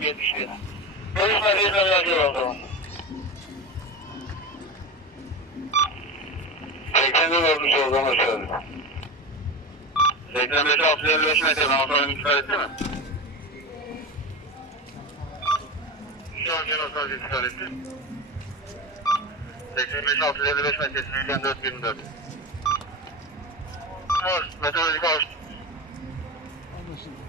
74 Polis merkezine yazıyor o zaman. 84 olmuş o zaman aşağıda. 85 655 metre Anadolu'ya intikal etti mi? Şu an Genel Savcı intikal etti. 85 655 metre 84 24. Meteorolojik ağaç. Anlaşıldı.